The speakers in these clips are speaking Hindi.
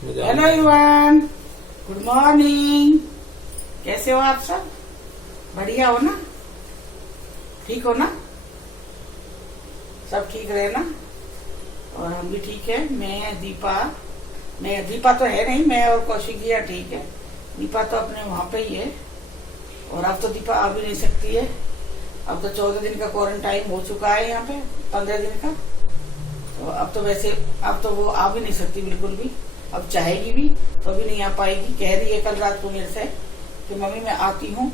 Hello everyone, good morning. कैसे हो आप सब? बढ़िया हो ना? ठीक हो ना? सब ठीक रहे ना? और हम भी ठीक है। मैं दीपा तो है नहीं, मैं और कौशिक यहाँ ठीक है। दीपा तो अपने वहां पे ही है। और अब तो दीपा आ भी नहीं सकती है। अब तो 14 दिन का क्वारंटाइन हो चुका है यहाँ पे, 15 दिन का। तो अब तो वैसे अब तो वो आ भी नहीं सकती बिल्कुल भी। अब चाहेगी भी तो भी नहीं आ पाएगी। कह रही है कल रात को मेरे से कि मम्मी मैं आती हूँ।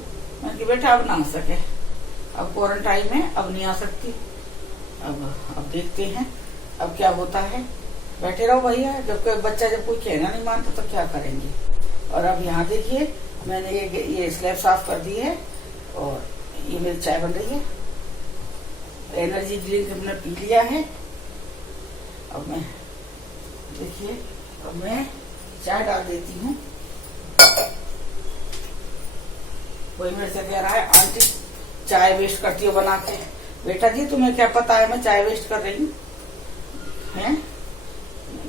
मैंने कहा बेटा अब ना आ सके, अब क्वारंटाइन में अब नहीं आ सकती। अब देखते हैं अब क्या होता है। बैठे रहो भैया, जब कोई बच्चा जब कोई कहना नहीं मानता तो क्या करेंगे। और अब यहाँ देखिए मैंने ये स्लैब साफ कर दी है और ये मेरी चाय बन रही है। एनर्जी ड्रिंक हमने पी लिया है। अब मैं देखिए अब मैं चाय डाल देती हूँ। कोई मेरे से कह रहा है आंटी चाय वेस्ट करती हो बना के। बेटा जी तुम्हें क्या पता है मैं चाय वेस्ट कर रही हूँ? हैं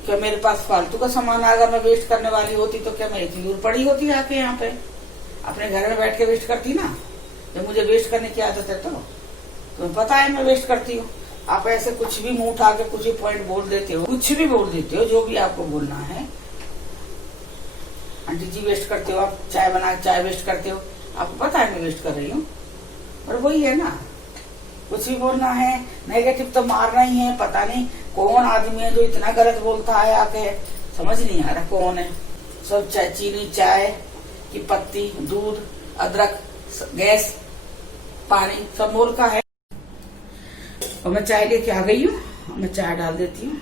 क्या मेरे पास फालतू का सामान अगर मैं वेस्ट करने वाली होती तो क्या मैं इतनी दूर पड़ी होती आके यहाँ पे? अपने घर में बैठ के वेस्ट करती ना। जब मुझे वेस्ट करने की आदत है तो तुम्हें पता है मैं वेस्ट करती हूँ। आप ऐसे कुछ भी मुंह उठा के कुछ भी पॉइंट बोल देते हो, कुछ भी बोल देते हो, जो भी आपको बोलना है। आंटी जी वेस्ट करते हो, आप चाय बना के चाय वेस्ट करते हो, आपको पता है मैं वेस्ट कर रही हूँ। और वही है ना, कुछ भी बोलना है नेगेटिव तो मारना ही है। पता नहीं कौन आदमी है जो इतना गलत बोलता है आके, समझ नहीं आ रहा कौन है। सब चाय, चीनी, चाय की पत्ती, दूध, अदरक, गैस, पानी सब मोल का है। और मैं चाय लेके आ गई हूँ, मैं चाय डाल देती हूँ।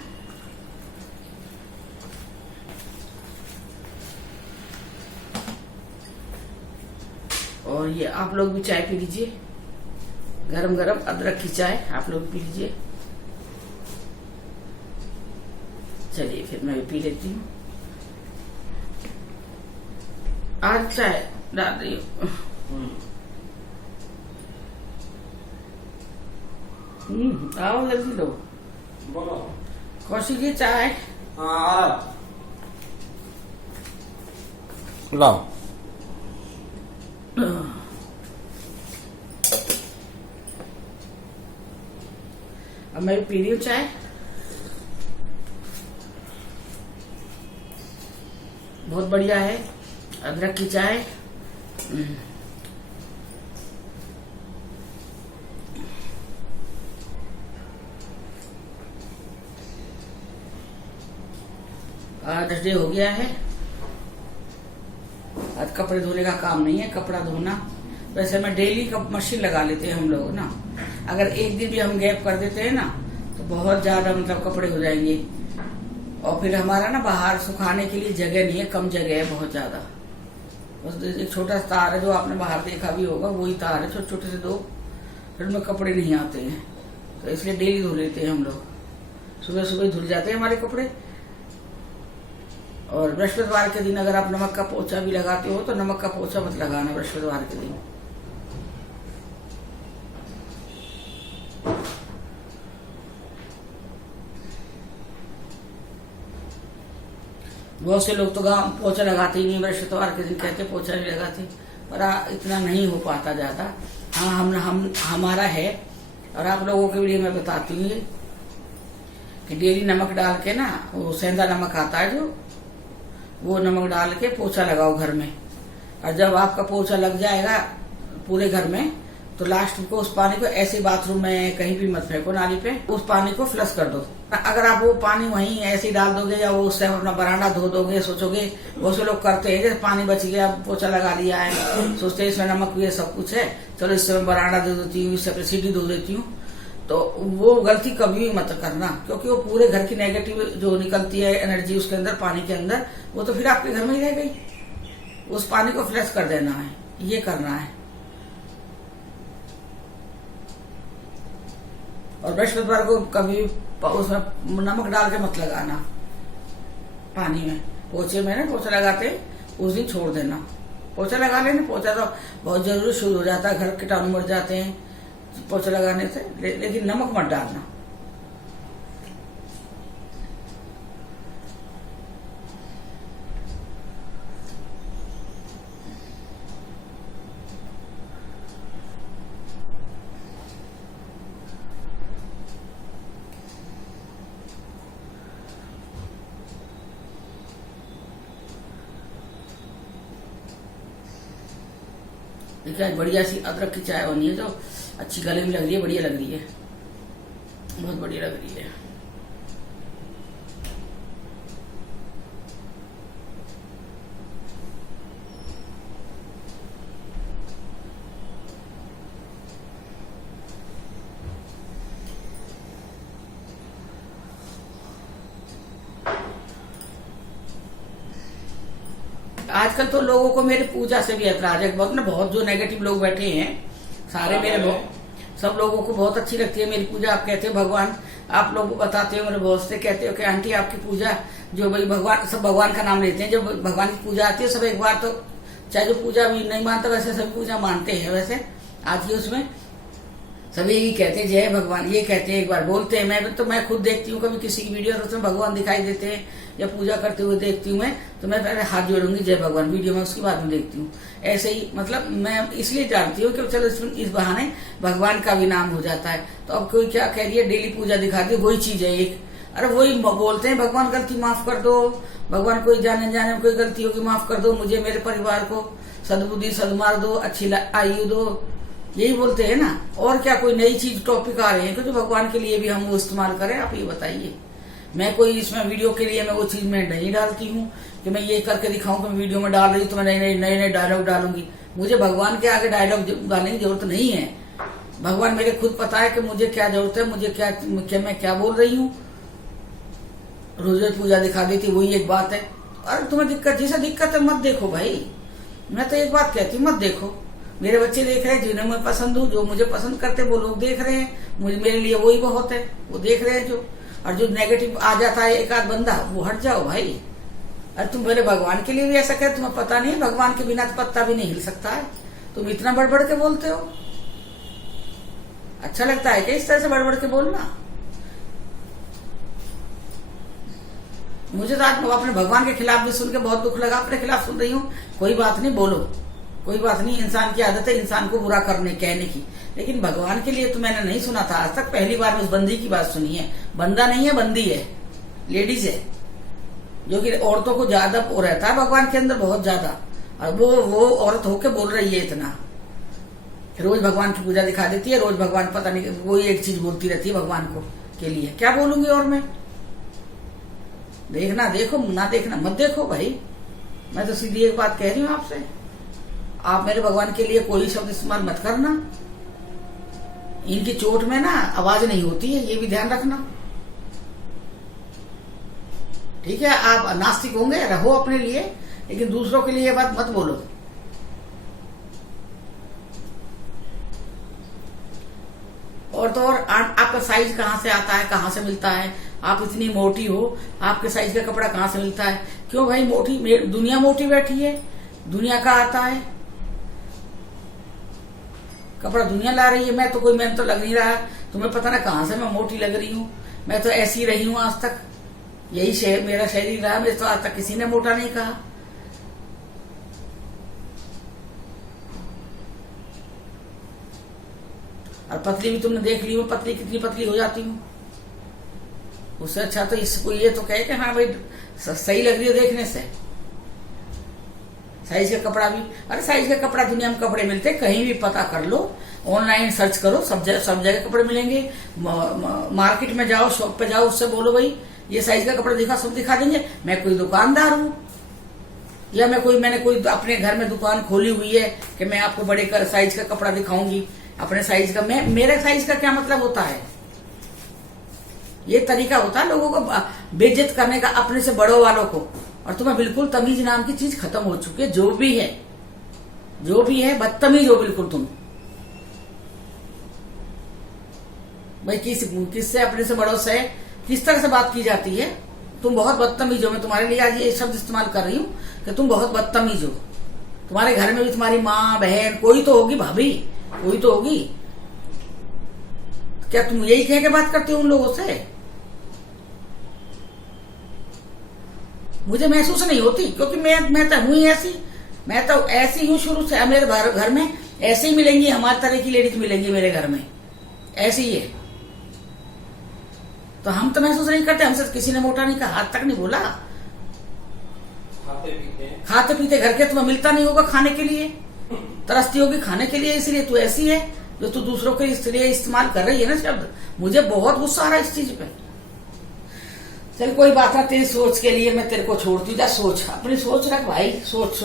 और ये आप लोग भी चाय पी लीजिए, गरम गरम अदरक की चाय आप लोग पी लीजिए। चलिए फिर मैं भी पी लेती हूँ। आज चाय डाल रही हूँ। आओ जल्दी लो। बोलो। कौशिक जी चाय। हाँ लाओ। अब मैं भी पी रही हूँ चाय। बहुत बढ़िया है अदरक की चाय। आज डे हो गया है। आज कपड़े धोने का काम नहीं है, कपड़ा धोना। वैसे मैं डेली मशीन लगा लेते हैं हम लोग ना। अगर एक दिन भी हम गैप कर देते हैं ना तो बहुत ज्यादा मतलब कपड़े हो जाएंगे। और फिर हमारा ना बाहर सुखाने के लिए जगह नहीं है, कम जगह है बहुत ज्यादा। बस एक छोटा सा तार है जो आपने बाहर देखा भी होगा, वही तार है, छोटे छोटे से दो, फिर उनमें कपड़े नहीं आते हैं। तो इसलिए डेली धो लेते हैं हम लोग। सुबह सुबह धुल जाते हैं हमारे कपड़े। और बृहस्पतिवार के दिन अगर आप नमक का पोछा भी लगाते हो तो नमक का पोछा मत लगाना बृहस्पतिवार के दिन। बहुत से लोग तो गाँव पोछा लगाते ही नहीं, बृहस्पतिवार के दिन कहते पोछा नहीं लगाते, पर इतना नहीं हो पाता ज्यादा। हाँ हम हमारा है। और आप लोगों के लिए मैं बताती हूँ कि डेली नमक डाल के ना, वो सेंधा नमक आता है जो, वो नमक डाल के पोछा लगाओ घर में। और जब आपका पोछा लग जाएगा पूरे घर में तो लास्ट को उस पानी को ऐसे बाथरूम में कहीं भी मत फेंको नाली पे, उस पानी को फ्लश कर दो। अगर आप वो पानी वहीं ऐसे डाल दोगे या वो उससे अपना बरांडा धो दोगे, सोचोगे, बहुत से लोग करते हैं जैसे पानी बच गया पोछा लगा लिया है, सोचते हैं इसमें नमक भी सब कुछ है, चलो इससे मैं बरांडा धो देती हूँ, इससे अपनी सीढ़ी धो देती हूँ। तो वो गलती कभी भी मत करना, क्योंकि वो पूरे घर की नेगेटिव जो निकलती है एनर्जी उसके अंदर, पानी के अंदर, वो तो फिर आपके घर में ही रह गई। उस पानी को फ्लश कर देना है, ये करना है। और बृहस्पतिवार को कभी उसमें नमक डाल के मत लगाना पानी में। पोछे में ना पोछा लगाते उस दिन छोड़ देना। पोछा लगा लेना, पोछा तो बहुत जरूरी शुरू हो जाता है, घर कीटाणु मर जाते हैं पोछा लगाने से, लेकिन नमक मत डालना। देखिए आज बढ़िया सी अदरक की चाय बनी है, जो अच्छी गले में लग रही है, बढ़िया लग रही है, बहुत बढ़िया लग रही है। आजकल तो लोगों को मेरी पूजा से भी ऐतराज है बहुत ना, बहुत जो नेगेटिव लोग बैठे हैं सारे मेरे सब लोगों को बहुत अच्छी लगती है मेरी पूजा। आप कहते हो भगवान, आप लोग बताते हो मेरे बहुत से कहते हो कि आंटी आपकी पूजा जो भाई भगवान, सब भगवान का नाम लेते हैं, जब भगवान की पूजा आती है सब एक बार तो, चाहे जो पूजा भी नहीं मानता वैसे सब पूजा मानते हैं, वैसे आती है उसमें सभी यही कहते हैं जय भगवान, ये कहते हैं एक बार बोलते हैं। मैं खुद देखती हूँ कभी किसी की वीडियो उसमें भगवान दिखाई देते हैं या पूजा करते हुए देखती हूँ मैं, तो मैं पहले हाथ जोड़ूंगी जय भगवान वीडियो में, उसके बाद में देखती हूँ। ऐसे ही मतलब मैं इसलिए जानती हूँ कि चलो इस बहाने भगवान का भी नाम हो जाता है। तो अब कोई क्या कह रही है डेली पूजा दिखाती है, वही चीज है एक, अरे वही बोलते हैं भगवान गलती माफ कर दो, भगवान कोई जाने में कोई गलती होगी माफ कर दो, मुझे मेरे परिवार को सद्बुद्धि सदमार्ग दो, अच्छी आयु दो, यही बोलते हैं ना। और क्या कोई नई चीज टॉपिक आ रहे हैं जो भगवान के लिए भी हम वो इस्तेमाल करें, आप ये बताइए। मैं कोई इसमें वीडियो के लिए मैं वो चीज में नहीं डालती हूँ कि मैं ये करके दिखाऊं कि मैं वीडियो में डाल रही हूँ तो मैं नए डायलॉग डालूंगी। मुझे भगवान के आगे डायलॉग डालने की जरूरत नहीं है। भगवान मेरे खुद पता है कि मुझे क्या जरूरत है, मुझे क्या मैं क्या बोल रही हूँ। रोज रोज पूजा दिखा देती वही एक बात है। अरे तुम्हें दिक्कत, जिसे दिक्कत है मत देखो भाई। मैं तो एक बात कहती हूँ मत देखो। मेरे बच्चे देख रहे हैं, जिन्हें मैं पसंद हूँ, जो मुझे पसंद करते वो लोग देख रहे हैं, मुझे मेरे लिए वही बहुत है, वो देख रहे हैं जो। और जो नेगेटिव आ जाता है एक आध बंदा, वो हट जाओ भाई। अरे तुम मेरे भगवान के लिए भी ऐसा कह, तुम्हें पता नहीं भगवान के बिना तो पत्ता भी नहीं हिल सकता है, तुम इतना बढ़ के बोलते हो। अच्छा लगता है क्या इस तरह से बढ़ के बोलना? मुझे तो आज अपने भगवान के खिलाफ भी सुन के बहुत दुख लगा, अपने खिलाफ सुन रही हूँ। कोई बात नहीं, बोलो, कोई बात नहीं। इंसान की आदत है इंसान को बुरा करने कहने की, लेकिन भगवान के लिए तो मैंने नहीं सुना था आज तक। पहली बार उस बंदी की बात सुनी है। बंदा नहीं है, बंदी है, लेडीज है, जो कि औरतों को ज्यादा वो रहता है भगवान के अंदर, बहुत ज्यादा। और वो औरत होके बोल रही है इतना, रोज भगवान की पूजा दिखा देती है, रोज भगवान पता नहीं वो एक चीज बोलती रहती है भगवान को के लिए। क्या बोलूंगी और मैं? देखना देखो, ना देखना मत देखो भाई। मैं तो सीधी एक बात कह रही हूँ आपसे, आप मेरे भगवान के लिए कोई शब्द इस्तेमाल मत करना। इनकी चोट में ना आवाज नहीं होती है, ये भी ध्यान रखना, ठीक है? आप नास्तिक होंगे, रहो अपने लिए, लेकिन दूसरों के लिए ये बात मत बोलो। और तो और आपका साइज कहाँ से आता है, कहाँ से मिलता है? आप इतनी मोटी हो, आपके साइज का कपड़ा कहाँ से मिलता है? क्यों भाई मोटी, दुनिया मोटी बैठी है, दुनिया का आता है कपड़ा, दुनिया ला रही है। मैं तो कोई, मैं तो लग नहीं रहा, तुम्हें पता ना कहाँ से मैं मोटी लग रही हूँ। मैं तो ऐसी रही हूँ आज तक, यही मेरा शरीर रहा, मेरे तो आज तक किसी ने मोटा नहीं कहा। और पतली भी तुमने देख ली हूँ, पतली कितनी पतली हो जाती हूँ। उससे अच्छा तो इसको ये तो कहे कि हाँ भाई सही लग रही है देखने से। साइज का कपड़ा भी, अरे साइज का कपड़ा दुनिया में कपड़े मिलते, कहीं भी पता कर लो, ऑनलाइन सर्च करो, सब जगह कपड़े मिलेंगे। मार्केट में जाओ, शॉप पे जाओ, उससे बोलो भाई ये साइज का कपड़ा दिखा, सब दिखा देंगे। मैं कोई दुकानदार हूँ या मैंने कोई अपने घर में दुकान खोली हुई है कि मैं आपको बड़े साइज का कपड़ा दिखाऊंगी अपने साइज का? मेरे साइज का क्या मतलब होता है? ये तरीका होता है लोगों को बेइज्जत करने का, अपने से बड़ों वालों को। और तुम्हें बिल्कुल तमीज नाम की चीज खत्म हो चुकी है। जो भी है बदतमीज हो बिल्कुल तुम। भाई किससे, अपने से बड़ों से किस तरह से बात की जाती है? तुम बहुत बदतमीज हो। मैं तुम्हारे लिए आज ये शब्द इस्तेमाल कर रही हूँ कि तुम बहुत बदतमीज हो। तुम्हारे घर में भी तुम्हारी माँ बहन कोई तो होगी, भाभी कोई तो होगी। क्या तुम यही कह के बात करते हो उन लोगों से? मुझे महसूस नहीं होती, क्योंकि मैं तो हूं ही ऐसी। मैं तो ऐसी हूं शुरू से। मेरे घर में ऐसे ही मिलेंगी, हमारी तरह की लेडीज मिलेंगी मेरे घर में, ऐसी ही है। तो हम तो महसूस नहीं करते, हमसे किसी ने मोटा नहीं कहा, हाथ तक नहीं बोला। खाते पीते घर के तुम्हें मिलता नहीं होगा खाने के लिए। तरसती होगी खाने के लिए, इसलिए तू ऐसी है जो तू दूसरों के लिए इस्तेमाल कर रही है ना शब्द। मुझे बहुत गुस्सा आ रहा है इस चीज पे। चल कोई बात ना, तेरी सोच के लिए मैं तेरे को छोड़ती हूँ। जा सोच, अपनी सोच रख भाई, सोच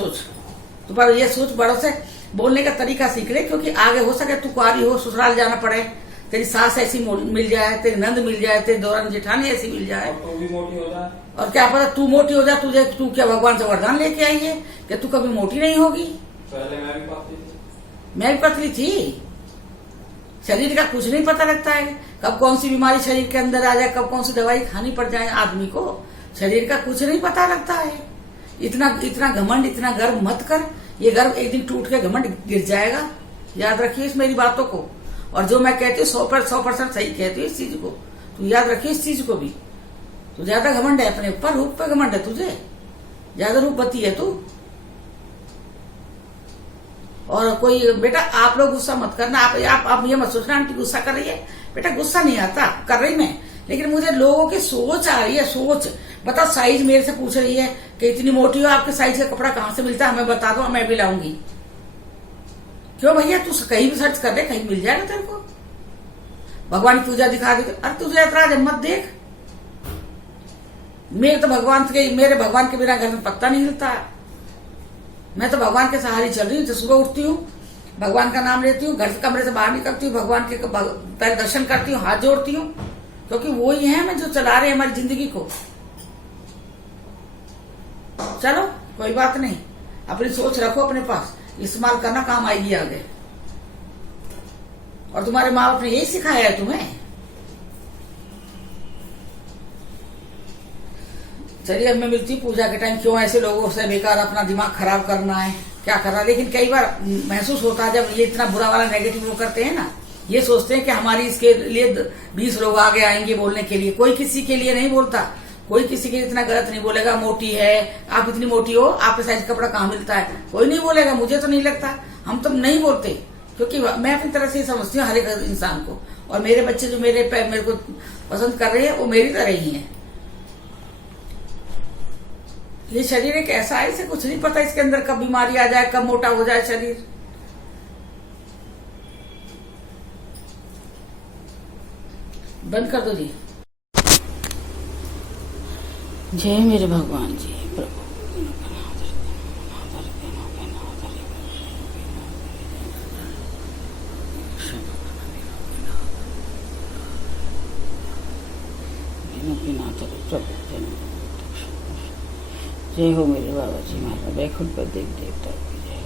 तो पर ये सोच बड़ों से बोलने का तरीका सीख ले, क्योंकि आगे हो सके तू कुआरी हो, ससुराल जाना पड़े, तेरी सास ऐसी मिल जाए, तेरी नंद मिल जाए, तेरी दौरान जेठानी ऐसी मिल जाए, तू भी मोटी हो जाए। और क्या पता तू मोटी हो जा। तू क्या भगवान से वरदान लेके आई है कि तू कभी मोटी नहीं होगी? पहले मैं भी पतली थी। मैं भी पतली थी। शरीर का कुछ नहीं पता लगता है, कब कौन सी बीमारी शरीर के अंदर आ जाए, कब कौन सी दवाई खानी पड़ जाए आदमी को। शरीर का कुछ नहीं पता लगता है। इतना घमंड, इतना गर्व मत कर। ये गर्व एक दिन टूट के घमंड गिर जाएगा। याद रखिए इस मेरी बातों को। और जो मैं कहती हूँ 100% सही कहती हूँ इस चीज को। तू याद रखिए इस चीज को भी। तू ज्यादा घमंड है अपने ऊपर, रूप पे घमंड है तुझे, ज्यादा रूपवती है तू। और कोई बेटा आप लोग गुस्सा मत करना। आप ये मत सोचना आंटी गुस्सा कर रही है। बेटा गुस्सा नहीं आता कर रही मैं, लेकिन मुझे लोगों की सोच आ रही है। सोच बता, साइज मेरे से पूछ रही है कि इतनी मोटी हो, आपके साइज का कपड़ा कहाँ से मिलता है, हमें बता दो, मैं भी लाऊंगी। क्यों भैया, तू कहीं भी सर्च कर ले, कहीं मिल जाएगा तेरे को। भगवान की पूजा दिखा दे। अरे तुझे ऐतराज मत देख। मेरे भगवान के बिना घर में पत्ता नहीं हिलता। मैं तो भगवान के सहारे चल रही हूँ। तो सुबह उठती हूँ, भगवान का नाम लेती हूँ, घर से कमरे से बाहर निकलती हूँ, भगवान के पैर दर्शन करती हूँ, हाथ जोड़ती हूँ, क्योंकि वो ही है मैं जो चला रहे हैं हमारी जिंदगी को। चलो कोई बात नहीं, अपनी सोच रखो अपने पास, इस्तेमाल करना, काम आएगी आगे। और तुम्हारे माँ बाप ने यही सिखाया है तुम्हें। चलिए अब मैं मिलती हूँ पूजा के टाइम। क्यों ऐसे लोगों से बेकार अपना दिमाग खराब करना है, क्या कर रहा है। लेकिन कई बार महसूस होता है जब ये इतना बुरा वाला नेगेटिव वो करते हैं ना, ये सोचते हैं कि हमारी इसके लिए 20 लोग आगे आएंगे बोलने के लिए। कोई किसी के लिए नहीं बोलता, कोई किसी के लिए इतना गलत नहीं बोलेगा। मोटी है, आप इतनी मोटी हो, आपके साइज कपड़ा कहाँ मिलता है, कोई नहीं बोलेगा। मुझे तो नहीं लगता, हम तो नहीं बोलते, क्योंकि मैं अपनी तरह से समझती हूँ हर एक इंसान को। और मेरे बच्चे जो मेरे को पसंद कर रहे हैं वो मेरी तरह ही है। ये शरीर एक ऐसा है, इसे कुछ नहीं पता इसके अंदर कब बीमारी आ जाए, कब मोटा हो जाए शरीर। बंद कर दो जी। जय मेरे भगवान जी प्रभु। जय हो मेरे बाबा जी महाराज, वैकुंठ पर देव देवता की जय।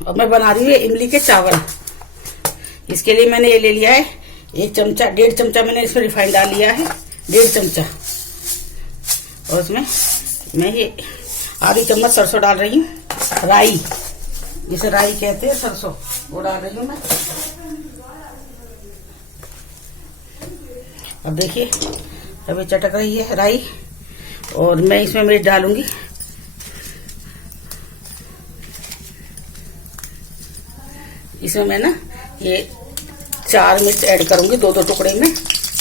और मैं बना रही हूँ इमली के चावल। इसके लिए मैंने ये ले लिया है 1 चमचा, 1.5 चमचा मैंने इसमें रिफाइंड डाल लिया है, 1.5 चमचा। और उसमें मैं ये आधी चम्मच सरसों डाल रही हूँ, राई, जिसे राई कहते हैं, सरसों, वो डाल रही हूँ मैं। अब देखिए अभी चटक रही है राई। और मैं इसमें मिर्च डालूंगी, इसमें मैं ना ये 4 मिर्च ऐड करूंगी, 2 टुकड़े में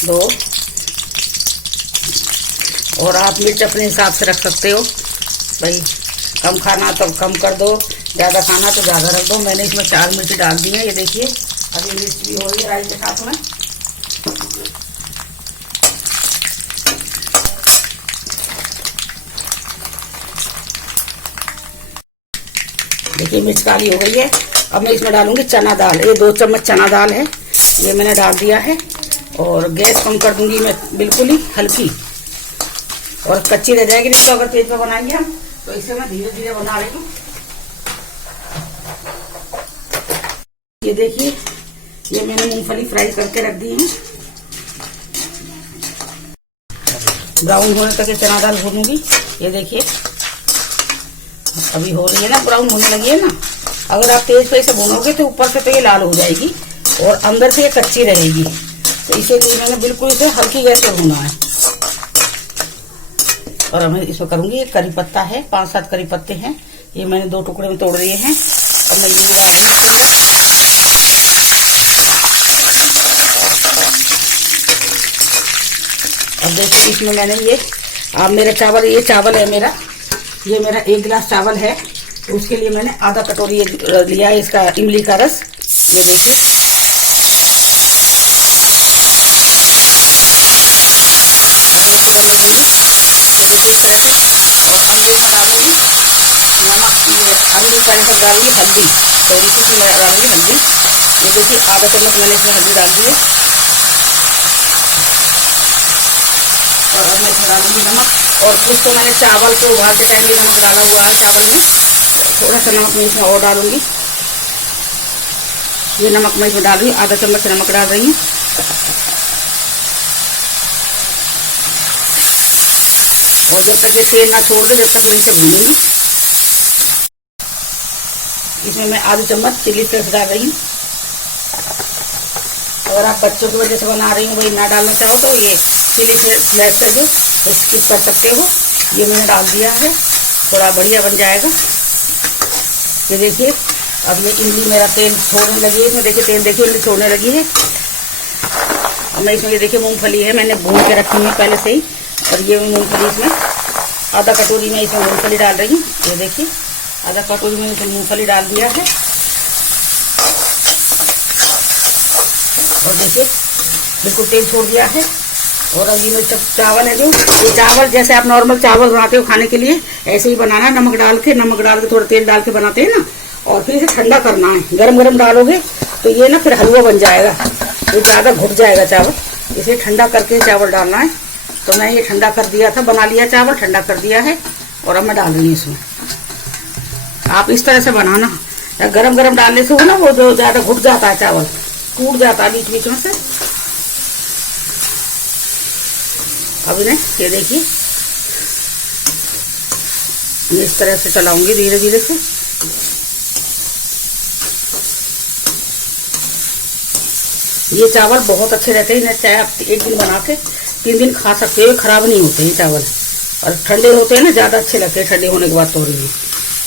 2। और आप मिर्च अपने हिसाब से रख सकते हो भाई, कम खाना तो कम कर दो, ज्यादा खाना तो ज्यादा रख दो। मैंने इसमें 4 मिर्च डाल दी है, ये देखिए। अभी मिर्च भी हो रही है राई के साथ में। देखिए मिर्च काली हो गई है। अब मैं इसमें डालूंगी चना दाल, ये 2 चम्मच चना दाल है, ये मैंने डाल दिया है। और गैस कम कर दूंगी मैं बिल्कुल ही हल्की, और कच्ची रह जाएगी नहीं तो अगर तेज पे बनाएंगे हम, तो इसे मैं धीरे धीरे बना रही हूँ। ये देखिए ये मैंने मूंगफली फ्राई करके रख दी है। ब्राउन होने तक ये चना दाल भूनूंगी। ये देखिए अभी हो रही है ना, ब्राउन होने लगी है ना। अगर आप तेज पे इसे भूनोगे तो ऊपर से तो ये लाल हो जाएगी और अंदर से ये कच्ची रहेगी। तो इसीलिए मैंने बिल्कुल इसे हल्की गैस पे भूना है। और मैं इसमें करूंगी, एक करी पत्ता है, 5-7 करी पत्ते हैं, ये मैंने 2 टुकड़े में तोड़ लिए हैं। और मैं ये भी डाल दूंगी इसके अंदर। और देखिए इसमें मैंने ये मेरा चावल, ये चावल है मेरा, ये मेरा 1 गिलास चावल है, तो उसके लिए मैंने आधा कटोरी लिया है इसका इमली का रस। ये देखिए ये देखिए इस तरह से। और अब मैं इसमें डालूंगी नमक, ये हल्दी मैंने सब डालूंगी, हल्दी थोड़ी सी मैं डालूंगी हल्दी। ये देखिए आधा चम्मच मैंने इसमें हल्दी डाल दी है। और अब मैं इसमें डालूंगी नमक। और कुछ तो मैंने चावल को उबालते टाइम ये नमक डाला हुआ है चावल में, थोड़ा सा नमक मैं इसमें और डालूंगी। ये नमक मैं इसमें डाल रही हूँ, आधा चम्मच नमक डाल रही हूँ। और जब तक ये तेल ना छोड़ दे, जब तक मैं इसे भूनूंगी। इसमें मैं आधी चम्मच चिली फ्लेक्स डाल रही हूँ। अगर आप बच्चों की वजह से बना रही हूँ, वही ना डालना चाहो तो ये चिली फ्लेक्स है जो, तो स्किप कर सकते हो। ये मैंने डाल दिया है, थोड़ा बढ़िया बन जाएगा। ये देखिए अब ये इमली मेरा तेल छोड़ने लगी है, इसमें देखिए तेल देखिए इमली छोड़ने लगी है। अब मैं इसमें ये देखिए मूंगफली है, मैंने भून के रखी हुई पहले से ही। और ये मूंगफली इसमें आधा कटोरी में इसमें मूंगफली डाल रही हूँ। ये देखिए आधा कटोरी में इसमें मूंगफली डाल दिया है। और देखिए बिल्कुल तेल छोड़ दिया है। और अब ये चावल है जो, ये चावल जैसे आप नॉर्मल चावल बनाते हो खाने के लिए, ऐसे ही बनाना, नमक डाल के थोड़ा तेल डाल के बनाते हैं ना। और फिर इसे ठंडा करना है, गरम गरम डालोगे तो ये ना फिर हलवा बन जाएगा, ये ज़्यादा घुट जाएगा चावल। इसे ठंडा करके चावल डालना है। तो मैं ये ठंडा कर दिया था, बना लिया चावल, ठंडा कर दिया है। और अब मैं डाल रही हूँ इसमें। आप इस तरह से बनाना, गरम गरम डालने से हो ना वो जो ज़्यादा घुट जाता है चावल, टूट जाता है बीच बीच में से। अब इन्हें ये देखिए इस तरह से चलाऊंगी धीरे धीरे से। ये चावल बहुत अच्छे रहते हैं, इन्हें चाहे आप 1 दिन बना के 3 दिन खा सकते हो, खराब नहीं होते हैं चावल। और ठंडे होते हैं ना, ज़्यादा अच्छे लगते हैं ठंडे होने के बाद तोड़ लिए।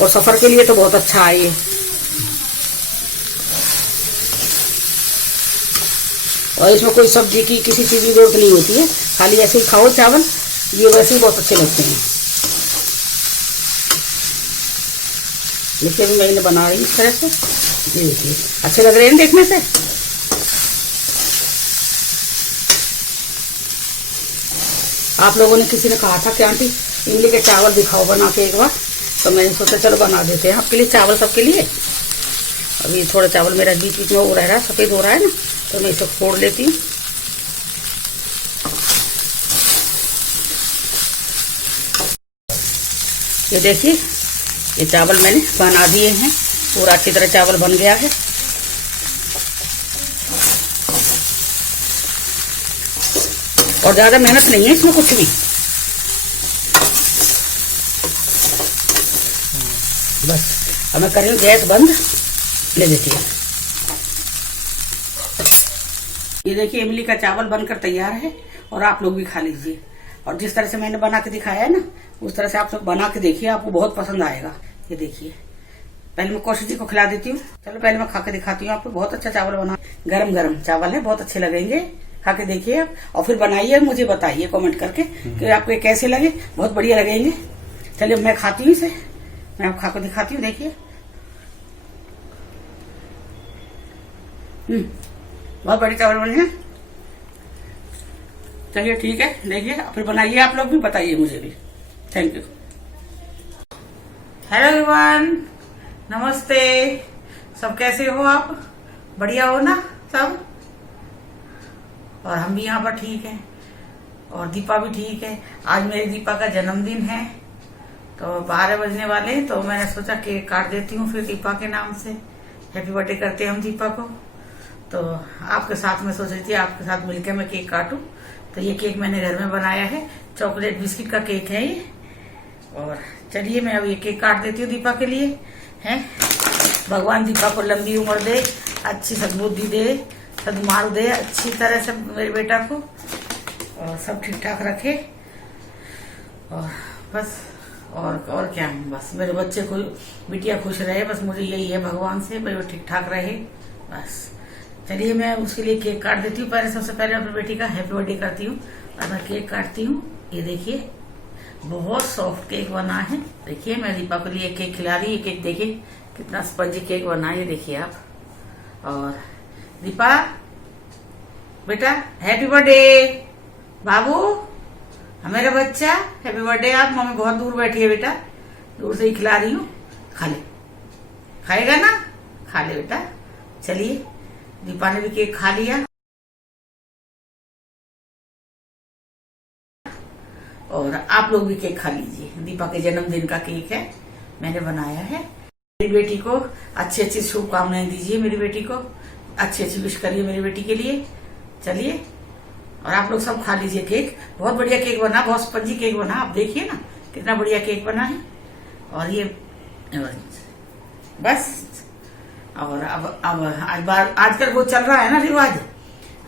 और सफ़र के लिए तो बहुत अच्छा है ये। और इसमें कोई सब्जी की किसी चीज़ की जरूरत नहीं होती है, खाली ऐसे ही खाओ चावल, ये वैसे ही बहुत अच्छे लगते हैं। देखिए अभी मैं इन्हें बना रही हूँ इस तरह से। ये देखिए अच्छे लग रहे हैं देखने से। आप लोगों ने किसी ने कहा था कि आंटी इमली के चावल दिखाओ बना के एक बार, तो मैंने सोचा चलो बना देते हैं आपके लिए चावल, सबके लिए। अभी थोड़ा चावल मेरा बीच बीच में वो रह रहा है, सफ़ेद हो रहा है ना, तो मैं इसे फोड़ लेती हूँ। ये देखिए ये चावल मैंने बना दिए हैं, पूरा अच्छी तरह चावल बन गया है। और ज़्यादा मेहनत नहीं है इसमें कुछ भी, बस। अब मैं कर रही हूँ गैस बंद, ले देती है। ये देखिए इमली का चावल बनकर तैयार है, और आप लोग भी खा लीजिए। और जिस तरह से मैंने बना के दिखाया है ना, उस तरह से आप सब बना के देखिए, आपको बहुत पसंद आएगा। ये देखिए पहले मैं कौशिक जी को खिला देती हूँ। चलो पहले मैं खा के दिखाती हूँ आपको। बहुत अच्छा चावल बना, गरम गरम चावल है, बहुत अच्छे लगेंगे। खा के देखिए आप, और फिर बनाइए, मुझे बताइए कमेंट करके कि आपको कैसे लगे। बहुत बढ़िया लगेंगे। चलिए मैं खाती हूँ इसे, मैं आप खा के दिखाती हूँ। देखिए बहुत बड़े चावल बने हैं। चलिए ठीक है, देखिए फिर बनाइए आप लोग भी, बताइए मुझे भी। Thank you. हेलो एवरीवन, नमस्ते। सब कैसे हो आप? बढ़िया हो ना सब? और हम भी यहाँ पर ठीक हैं, और दीपा भी ठीक है। आज मेरी दीपा का जन्मदिन है, तो 12 बजने वाले, तो मैंने सोचा केक काट देती हूँ फिर दीपा के नाम से। हैप्पी बर्थडे करते हैं हम दीपा को। तो आपके साथ में सोच रही थी आपके साथ मिलकर मैं केक काटूं। तो ये केक मैंने घर में बनाया है, चॉकलेट बिस्किट का केक है ये। और चलिए मैं अब ये केक काट देती हूँ दीपा के लिए। हैं, भगवान दीपा को लंबी उम्र दे, अच्छी सद्बुद्धि दे, सद्मार्ग दे अच्छी तरह से मेरे बेटा को, और सब ठीक ठाक रखे। और बस और क्या है, बस मेरे बच्चे को, बिटिया खुश रहे, बस मुझे यही है भगवान से, भाई वो ठीक ठाक रहे बस। चलिए मैं उसके लिए केक काट देती हूँ। पहले सबसे पहले अपनी बेटी का हैप्पी बर्थडे करती हूँ। अब मैं केक काटती हूँ। ये देखिए बहुत सॉफ्ट केक बना है। देखिए मैं दीपा के लिए केक खिला रही है। केक देखिए कितना स्पंजी केक बना है, ये देखिए आप। और दीपा बेटा हैप्पी बर्थडे बाबू, मेरा बच्चा हैप्पी बर्थडे। आप मम्मी बहुत दूर बैठी है बेटा, दूर से ही खिला रही हूँ। खा ले, खाएगा ना, खा ले बेटा। चलिए दीपा ने भी केक खा लिया और आप लोग भी केक खा लीजिए। दीपा के जन्मदिन का केक है, मैंने बनाया है। मेरी बेटी को अच्छी अच्छी शुभकामनाएं दीजिए, मेरी बेटी को अच्छी अच्छी विश करिए मेरी बेटी के लिए। चलिए और आप लोग सब खा लीजिए केक। बहुत बढ़िया केक बना, बहुत स्पंजी केक बना। आप देखिए ना कितना बढ़िया केक बना है। और ये बस। और अब आजकल वो चल रहा है ना रिवाज,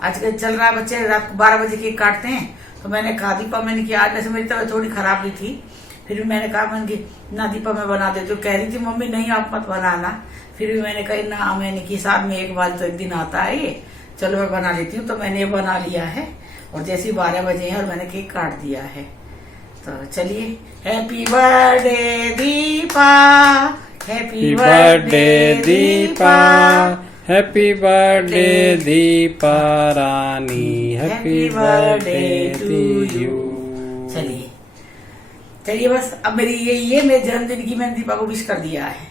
आजकल चल रहा है बच्चे रात को 12 बजे केक काटते हैं। तो मैंने कहा दीपा, मैंने किया आज, वैसे मेरी तबीयत थोड़ी खराब भी थी, फिर भी मैंने कहा मैंने कि ना दीपा मैं बना देती हूँ। कह रही थी मम्मी नहीं आप मत बनाना, फिर भी मैंने कहा ना, मैंने कि साल में एक बार तो एक दिन आता है ये, चलो मैं बना लेती हूँ। तो मैंने ये बना लिया है और जैसे 12 बजे हैं और मैंने केक काट दिया है। तो चलिए happy birthday Deepa, happy birthday Deepa, happy birthday Deepa Rani, happy birthday to you. चलिए चलिए बस। अब मेरी ये मेरे जन्मदिन की मैंने दीपा को विश कर दिया है।